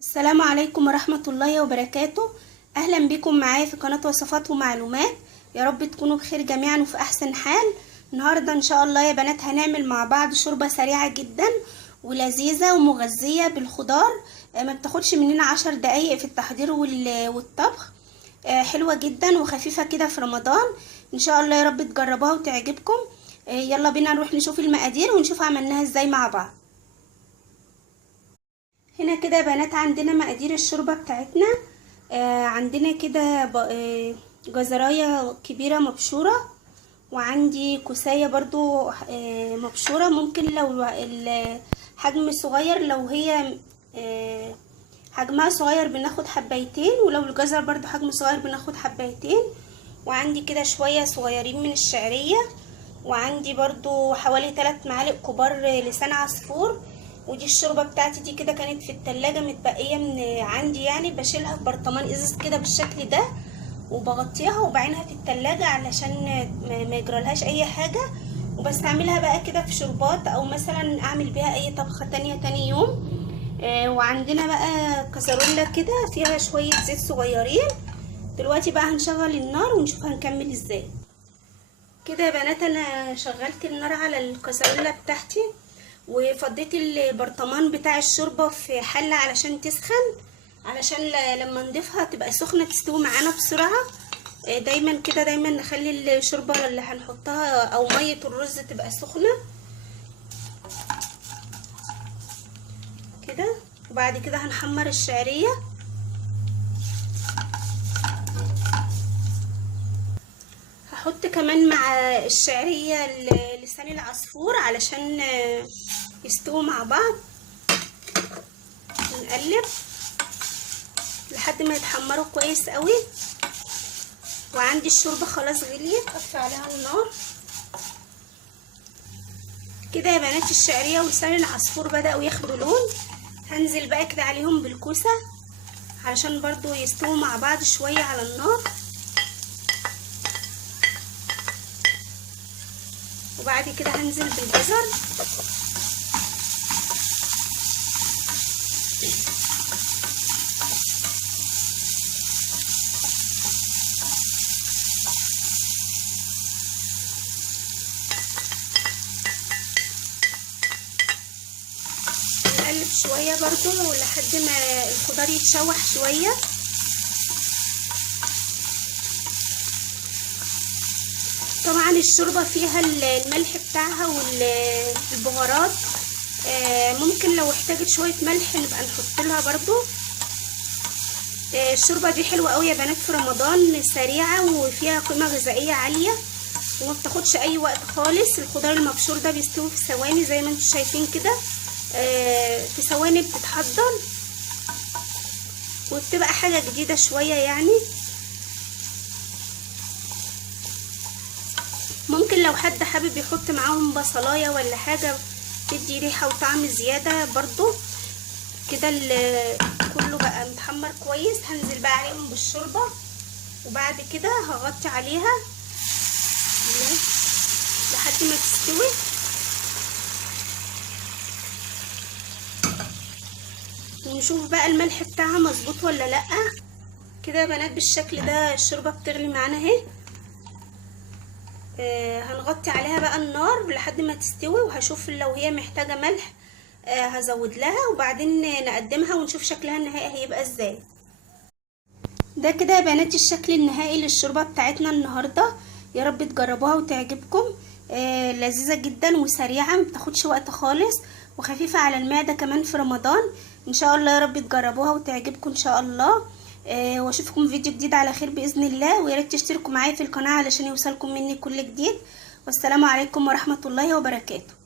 السلام عليكم ورحمة الله وبركاته. أهلا بكم معايا في قناة وصفات ومعلومات. يا رب تكونوا بخير جميعا وفي أحسن حال. النهاردة إن شاء الله يا بنات هنعمل مع بعض شوربة سريعة جدا ولذيذة ومغذية بالخضار. ما بتاخدش مننا 10 دقايق في التحضير والطبخ. حلوة جدا وخفيفة كده في رمضان. إن شاء الله يا رب تجربوها وتعجبكم. يلا بينا نروح نشوف المقادير ونشوف عملناها ازاي مع بعض. هنا كده يا بنات عندنا مقادير الشوربة بتاعتنا. عندنا كده جزراية كبيرة مبشورة، وعندي كوساية برضو مبشورة. ممكن لو الحجم صغير، لو هي حجمها صغير بناخد حبايتين، ولو الجزر برضو حجم صغير بناخد حبايتين. وعندي كده شوية صغيرين من الشعرية، وعندي برضو حوالي 3 معالق كبار لسان عصفور. ودي الشوربه بتاعتي دي كده كانت في التلاجة متبقيه من عندي، يعني بشيلها في برطمان ازاز كده بالشكل ده وبغطيها وبعينها في التلاجة علشان ما يجرالهاش اي حاجه، وبستعملها بقى كده في شوربات او مثلا اعمل بيها اي طبخه تاني يوم. وعندنا بقى كسرولة كده فيها شويه زيت صغيرين. دلوقتي بقى هنشغل النار ونشوف هنكمل ازاي. كده يا بنات انا شغلت النار على الكسرولة بتاعتي، وفضيت البرطمان بتاع الشوربه في حله علشان تسخن، علشان لما نضيفها تبقى سخنه تستوي معانا بسرعه. دايما كده دايما نخلي الشوربه اللي هنحطها او ميه الرز تبقى سخنه كده. وبعد كده هنحمر الشعريه. هحط كمان مع الشعريه لسان العصفور علشان يستووا مع بعض. نقلب لحد ما يتحمروا كويس قوي. وعندي الشوربه خلاص غليت، اطفي عليها النار كده يا بنات. الشعريه ولسان العصفور بداوا ياخدوا لون. هنزل بقى كده عليهم بالكوسه علشان برضو يستووا مع بعض شويه على النار. وبعد كده هنزل بالجزر. نقلب شويه برضو لحد ما الخضار يتشوح شويه. طبعا الشوربه فيها الملح بتاعها والبهارات. ممكن لو احتاجت شويه ملح نبقى نحط لها برضو. الشوربه دي حلوه قوي يا بنات في رمضان، سريعه وفيها قيمه غذائيه عاليه وما بتاخدش اي وقت خالص. الخضار المبشور ده بيستوي في ثواني زي ما انتم شايفين كده. في ثواني بتتحضر وبتبقى حاجه جديده شويه يعني. ممكن لو حد حابب يحط معاهم بصلايه ولا حاجه تدي ريحه وطعم زياده برضو كده. كله بقى متحمر كويس. هنزل بقى عليهم بالشوربه وبعد كده هغطي عليها لحد ما تستوي. ونشوف بقى الملح بتاعها مظبوط ولا لا. كده يا بنات بالشكل ده الشوربه بتغلي معانا اهي. هنغطي عليها بقى النار لحد ما تستوي، وهشوف لو هي محتاجه ملح هزود لها، وبعدين نقدمها ونشوف شكلها النهائي هيبقى ازاي. ده كده يا بنات الشكل النهائي للشوربه بتاعتنا النهارده. يا رب تجربوها وتعجبكم. لذيذه جدا وسريعه، مبتاخدش وقت خالص، وخفيفه على المعده كمان في رمضان. ان شاء الله يا رب تجربوها وتعجبكم ان شاء الله. واشوفكم فيديو جديد على خير باذن الله. ويا ريت تشتركوا معايا في القناه علشان يوصلكم مني كل جديد. والسلام عليكم ورحمه الله وبركاته.